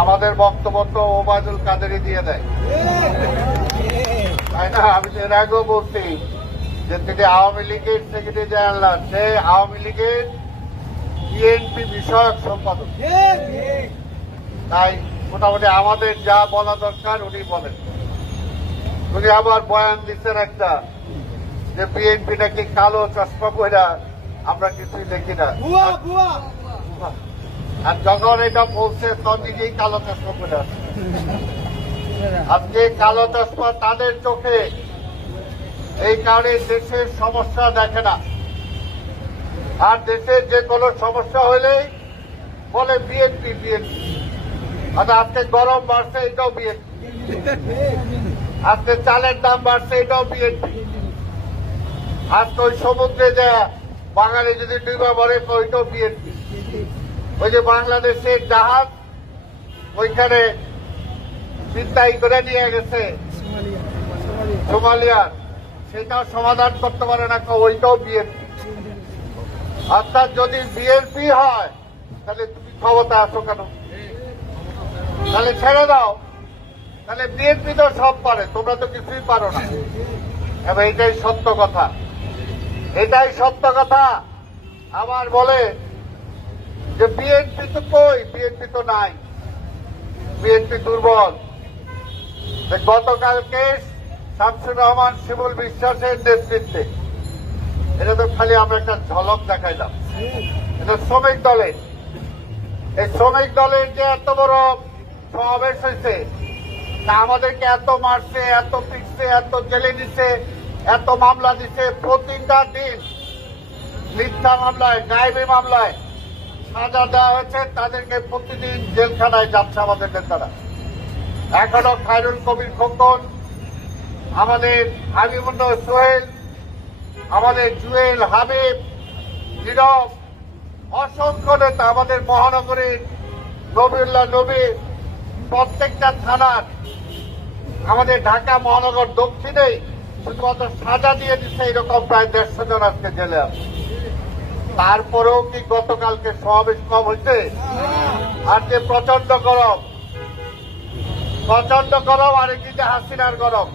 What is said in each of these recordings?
আমাদের বক্তব্য তো ওবায়দুল কাদেরই দিয়ে দেয়, তাই না? আমি এর আগেও বলছি যে তিনি আওয়ামী লীগের সেক্রেটারি জেনারেল, সে আওয়ামী লীগের বিএনপি বিষয়ক সম্পাদক। তাই মোটামুটি আমাদের যা বলা দরকার উনি বলেন। উনি আবার বয়ান দিচ্ছেন একটা যে বিএনপি নাকি কালো চশমা পরে আমরা কিছুই দেখি না, আর যখন এটা বলছে তখন নিজেই কালো চশমা পরে আছে। আজকে কালো চশমা তাদের চোখে, এই কারণে দেশের সমস্যা দেখে না, আর দেশের যে কোনো সমস্যা হলেই বলে বিএনপি বিএনপি। আজকে গরম বাড়ছে, এটাও বিএনপি। আজকে চালের দাম বাড়ছে, এটাও বিএনপি। আজকে ওই সমুদ্রে যে বাঙালি যদি ডুবা মরে, ওইটাও বিএনপি। ওই যে বাংলাদেশের জাহাজ ওইখানে চিন্তাই করে নিয়ে গেছে সোমালিয়ার, সেটাও সমাধান করতে পারে না, ওইটাও বিএনপি। অর্থাৎ যদি বিএনপি হয় তাহলে তুমি ক্ষমতা আসো কেন? তাহলে ছেড়ে দাও, তাহলে বিএনপি তো সব পারে, তোমরা তো কিছুই পারো না। এবং এটাই সত্য কথা, এটাই সত্য কথা। আবার বলে যে বিএনপি তো কই, বিএনপি তো নাই, বিএনপি দুর্বল। গতকালকে শামসুর রহমান শিমুল বিশ্বাসের নেতৃত্বে, এটা তো খালি আমরা একটা ঝলক দেখাইলাম, এটা শ্রমিক দলের, এই শ্রমিক দলের যে এত বড় সমাবেশ হয়েছে, তা আমাদেরকে এত মারছে, এত পিটছে, এত জেলে দিচ্ছে, এত মামলা দিচ্ছে। প্রতিটা দিন মিথ্যা মামলায়, গায়েবী মামলায় সাজা দেওয়া হয়েছে, তাদেরকে প্রতিদিন জেলখানায় যাচ্ছে আমাদের নেতারা। এখনো খায়রুল কবির খোকন, আমাদের হাবিবুল্লাহ সোহেল, আমাদের জুয়েল, হাবিব, নীরব, অসংখ্য নেতা, আমাদের মহানগরীর নবীউল্লাহ নবী, প্রত্যেকটা থানার, আমাদের ঢাকা মহানগর দক্ষিণেই শুধুমাত্র সাজা দিয়ে দিচ্ছে এরকম প্রায় 150 জন আজকে জেলে আছে। তারপরেও কি গতকালকে সমাবেশ কম হয়েছে? আর যে প্রচন্ড গরম, প্রচন্ড গরম, আরেকদিকে হাসিনার গরম,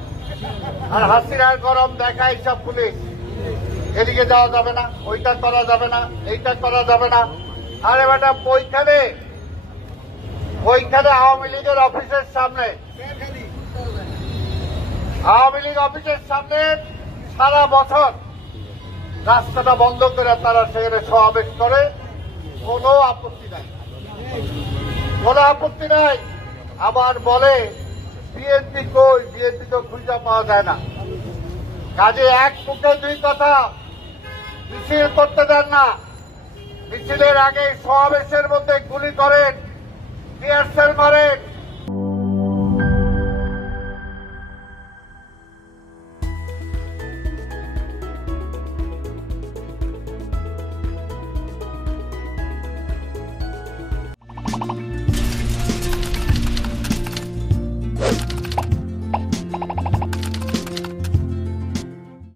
আর হাসিনার গরম দেখায় সব পুলিশ। এদিকে যাওয়া যাবে না, ওইটা করা যাবে না, এইটা করা যাবে না। আরে বেটা, ওইখানে আওয়ামী লীগের অফিসের সামনে, আওয়ামী লীগ অফিসের সামনে সারা বছর রাস্তাটা বন্ধ করে তারা সেখানে সমাবেশ করে, কোনো আপত্তি নাই, কোনো আপত্তি নাই। আবার বলে বিএনপি কই, বিএনপি তো খুঁজে পাওয়া যায় না। কাজে এক মুখে দুই কথা, মিছিল করতে দেন না, মিছিলের আগে সমাবেশের মধ্যে গুলি করেন, টিয়ার সেল মারেন,